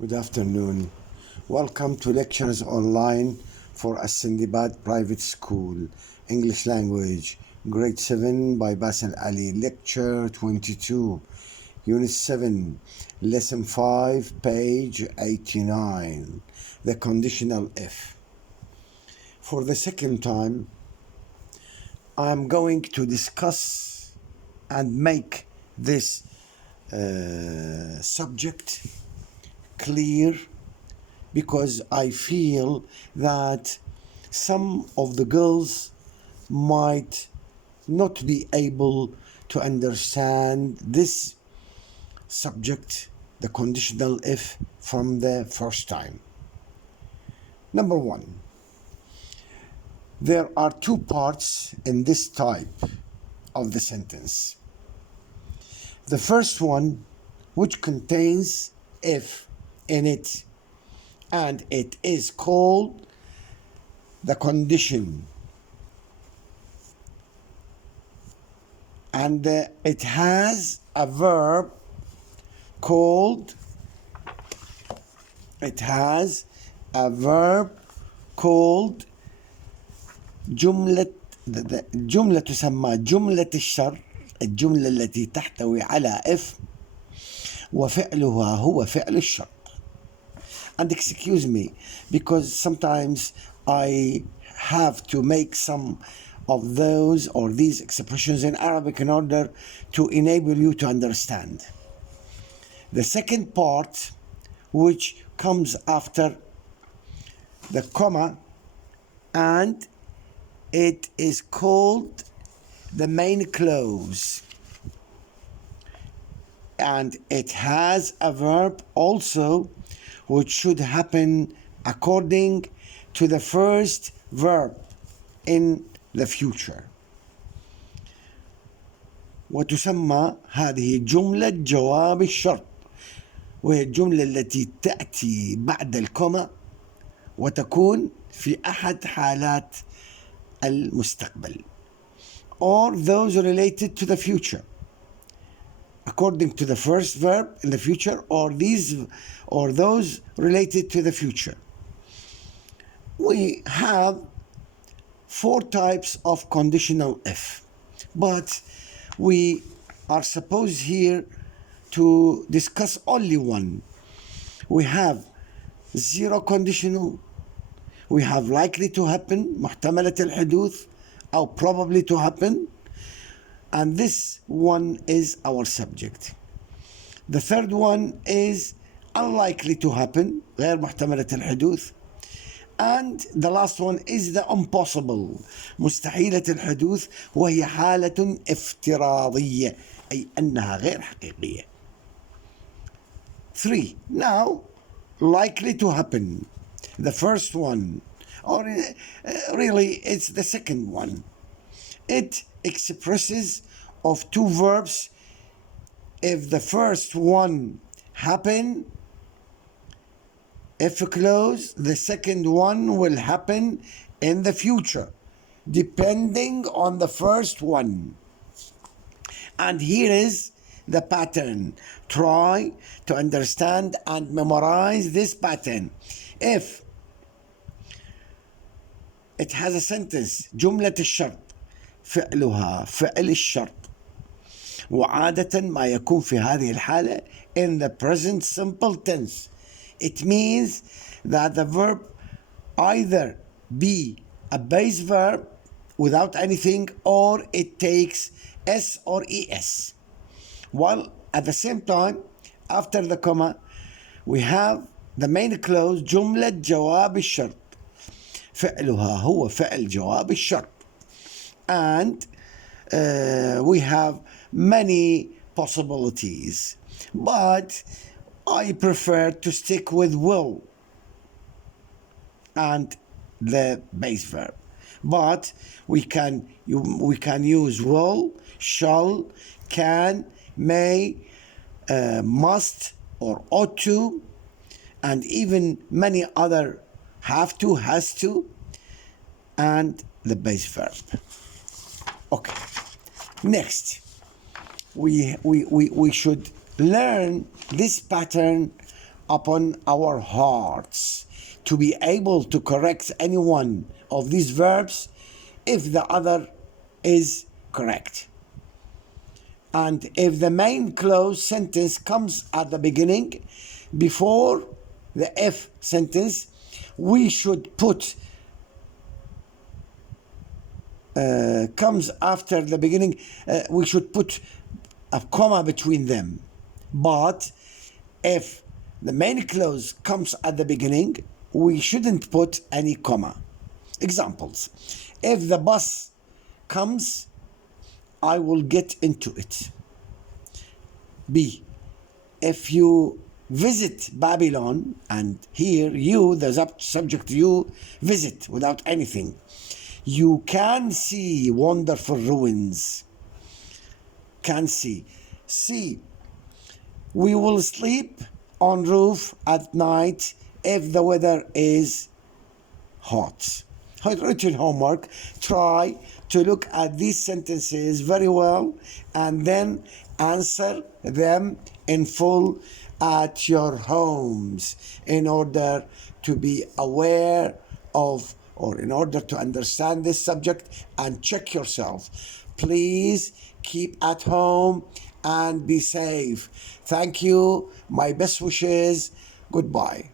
Good afternoon. Welcome to lectures online for As-Sindibad Private School, English Language, Grade 7 by Basil Ali, Lecture 22, Unit 7, Lesson 5, page 89, the conditional if. For the second time, I am going to discuss and make this subject clear because I feel that some of the girls might not be able to understand this subject, the conditional if, from the first time. Number one, there are two parts in this type of the sentence. The first one, which contains if in it, and it is called the condition, and it has a verb called جملة تسمى جملة الشرط، الجملة التي تحتوي على if وفعلها هو فعل الشرط. And excuse me, because sometimes I have to make some of those or these expressions in Arabic in order to enable you to understand. The second part, which comes after the comma, and it is called the main clause, and it has a verb also which should happen according to the first verb in the future. وتسمى هذه جملة جواب الشرط، وهي الجملة التي تأتي بعد الكوما وتكون في أحد حالات المستقبل, or those related to the future according to the first verb in the future, or those related to the future. We have four types of conditional if, but we are supposed here to discuss only one. We have zero conditional, we have likely to happen محتملة الحدوث أو probably to happen, and this one is our subject. The third one is unlikely to happen غير محتملة الحدوث, and the last one is the impossible مستحيلة الحدوث, وهي حالة افتراضية أي أنها غير حقيقية. 3. Now, likely to happen, the first one, or really it's the second one. It expresses of two verbs. If the first one happen, if clause, the second one will happen in the future depending on the first one. And here is the pattern. Try to understand and memorize this pattern. If it has a sentence جملة الشرط فعلها فعل الشرط, وعادة ما يكون في هذه الحالة in the present simple tense. It means that the verb either be a base verb without anything, or it takes S or ES. While at the same time, after the comma, we have the main clause جملة جواب الشرط فعلها هو فعل جواب الشرط. And we have many possibilities, but I prefer to stick with will and the base verb. But we can use will, shall, can, may, must, or ought to, and even many other have to, has to, and the base verb. Okay, next we should learn this pattern upon our hearts to be able to correct any one of these verbs if the other is correct. And if the main clause sentence comes at the beginning before the if sentence, we should put comes after the beginning, we should put a comma between them. But if the main clause comes at the beginning, we shouldn't put any comma. Examples: if the bus comes, I will get into it. B, if you visit Babylon, and here you, the subject you, visit without anything, you can see wonderful ruins. Can see. C, we will sleep on roof at night if the weather is hot. Written homework: try to look at these sentences very well and then answer them in full at your homes in order to be aware of, or in order to understand this subject and check yourself. Please keep at home and be safe. Thank you. My best wishes. Goodbye.